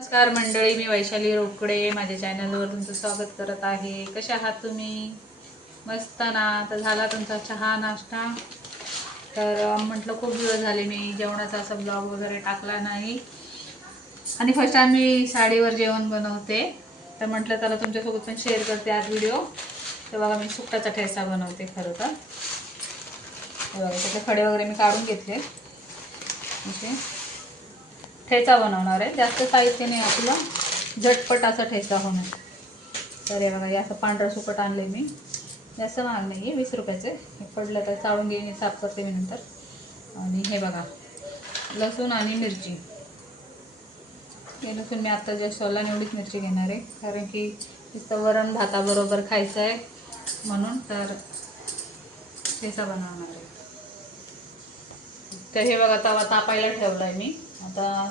नमस्कार मंडळी, मी वैशाली रोकडे माझ्या चॅनलवर तुमचं स्वागत करत आहे. कशा आहात तुम्ही? मस्त ना? तर झाला तुमचा चहा नाश्ता? तर म्हटलं खूप दिवस झाले मी जेवणाचा असा ब्लॉग वगैरे टाकला नाही आणि फर्स्ट टाइम मी साडीवर जेवण बनवते. तर म्हटलं त्याला तुमच्यासोबत पण शेअर करते आज व्हिडिओ. तर बघा मी सुकटाचा ठेचा बनवते. खरं तर बघा त्याचे खडे वगैरे मी काढून घेतले. असे ठेचा बनवणार आहे. जास्त साहित्य नाही आपलं, झटपट असा ठेचा होणार. तर हे बघा हे असं पांढरं सुकट आणले मी. जास्त महाग नाही आहे, 20 रुपयाचे. हे पडलं तर चाळून घेईन, साफ करते मी नंतर. आणि हे बघा लसूण आणि मिरची. हे लसूण मी आता जस्ट सोलला एवढीच मिरची घेणार आहे, कारण की नुसतं वरण भाताबरोबर खायचं आहे म्हणून. तर ठेचा बनवणार आहे. तर हे बघा तवा तापायला ठेवला आहे मी. आता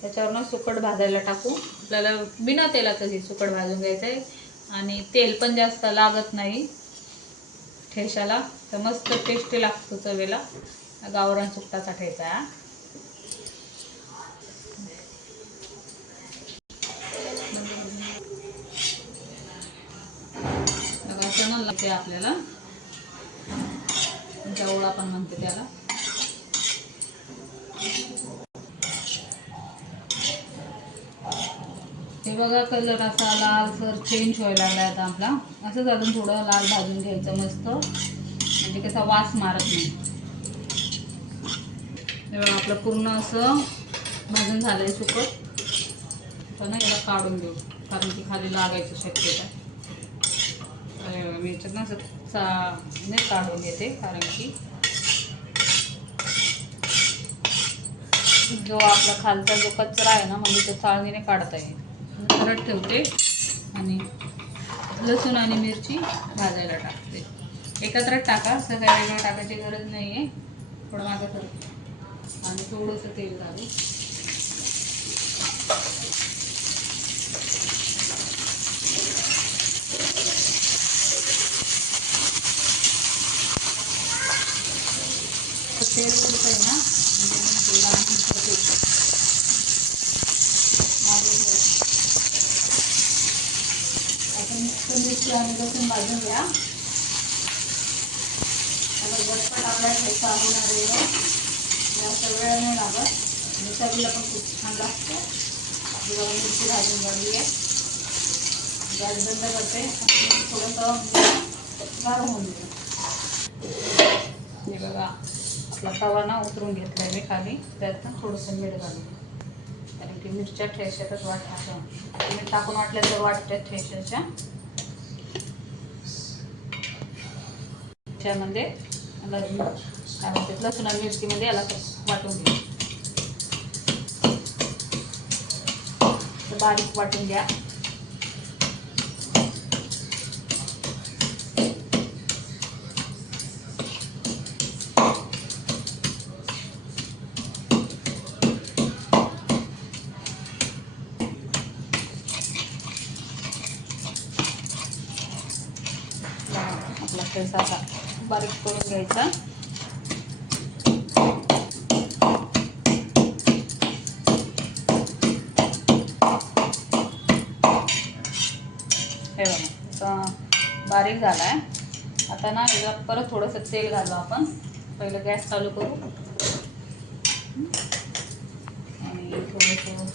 त्याच्यावर ना सुकट भाजायला टाकू. आपल्याला बिना तेलाचं हे सुकट भाजून घ्यायचं आहे आणि तेल पण जास्त लागत नाही ठेच्याला. तर मस्त टेस्टी लागतो चवेला. गावरान सुकटाचा ठेचा. असं लागते आपल्याला, जवळा पण म्हणते त्याला. हे बघा कलर असा लालसर चेंज व्हायला लागला आता आपला. असंच अजून थोडं लाल भाजून घ्यायचं मस्त, म्हणजे कसा वास मारत नाही. हे बघा आपलं पूर्ण असं भाजून झालंय सुकट. तर ना याला काढून देऊ, कारण की खाली लागायची शक्यता. मी याच्यात ना असं नाही काढून घेते, कारण की जो आपला खालचा जो कचरा आहे ना, म्हणजे तो चाळणीने काढता येईल. सरळ ठेवते आणि लसूण आणि मिरची भाजायला टाकते. एकत्र टाका, असं काही वेगळं टाकायची गरज नाही आहे. थोडं मागं करते आणि थोडंसं तेल घालू. तेल करत आहे ना, मिरची आणि लसूण भाजून घ्या. आता झटपट आपल्याला ठेचा होणार आहे. जास्त वेळ नाही लागत आणि चवीला पण खूप छान लागतं. आपली मिरची भाजून झाली आहे. गॅस बंद करते आणि थोडंसं गरम होऊन देते. हे बघा आपला तवा ना उतरून घेतला आहे मी खाली. त्यात थोडंसं मीठ घालून, कारण की मिरच्या ठेच्यातच वाटतं. मीठ टाकून वाटलं तर वाटतात ठेच्याच्या. त्यामध्ये काय म्हणतात लसूण आणि मिरचीमध्ये याला वाटून घ्या. बारीक वाटून घ्या. आपला ठेचा असा बारीक करून घ्यायचा. हे बघा बारीक झाला आहे. आता ना याला परत थोडंसं तेल घालू आपण. पहिलं गॅस चालू करू आणि थोडंसं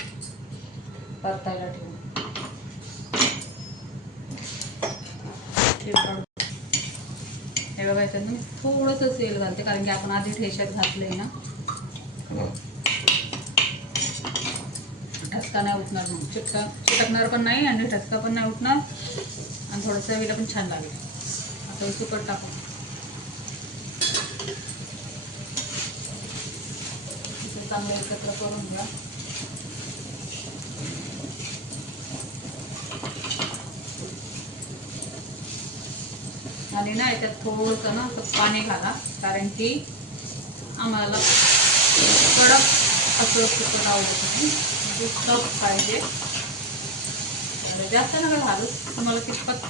परतायला ठेवू. हे बघा याच्यातून थोडंसं तेल घालते, कारण की आपण आधी ठेच्यात घातलंय ना. ठसका नाही उठणार, मग चिटकणार पण नाही आणि ठसका पण नाही उठणार आणि थोडं चवीला पण छान लागेल. आता सुकट टाकू. चांगलं एकत्र करून घ्या. आणि ना याच्यात थोडंसं ना असं पाणी घाला, कारण की आम्हाला कडक असं सुकट आवडत नाही, टफ पाहिजे. जास्त नका घालू, तुम्हाला कितपत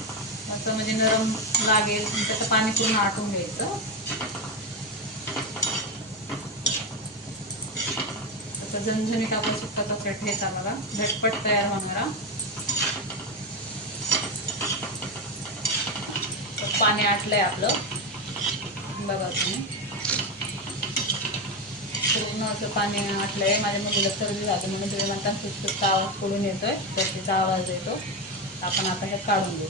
असं म्हणजे नरम लागेल त्याचं पाणी पूर्ण आटून घ्यायचं. झणझणीत आपला सुक्काचा ठेचा बघा झटपट तयार होणारा. पाणी आटलंय आपलं बघा तुम्ही, पूर्ण असं पाणी आटलंय. माझ्या मुलीला सर्दी झाली म्हणून तुम्ही म्हणता फुसफुसचा आवाज पडून येतोय, त्याचा आवाज येतो. आपण आता हे काढून घेऊ.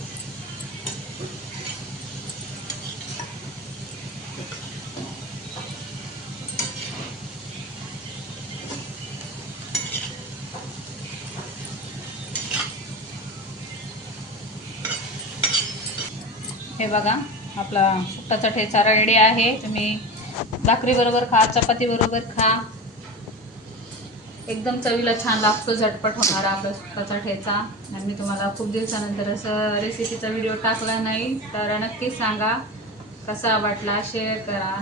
हे बघा आपला सुक्काचा ठेचा रेडी आहे. तुम्ही भाकरी बरोबर खा, चपाती बरोबर खा, एकदम चवीला छान लागतो. झटपट होणारा आपला सुक्काचा ठेचा. आणि मी तुम्हाला खूप दिवसानंतर असं रेसिपीचा व्हिडिओ टाकला नाही, तर नक्कीच सांगा कसा वाटला. शेअर करा,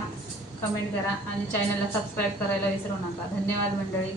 कमेंट करा आणि चॅनलला सबस्क्राईब करायला विसरू नका. धन्यवाद मंडळी.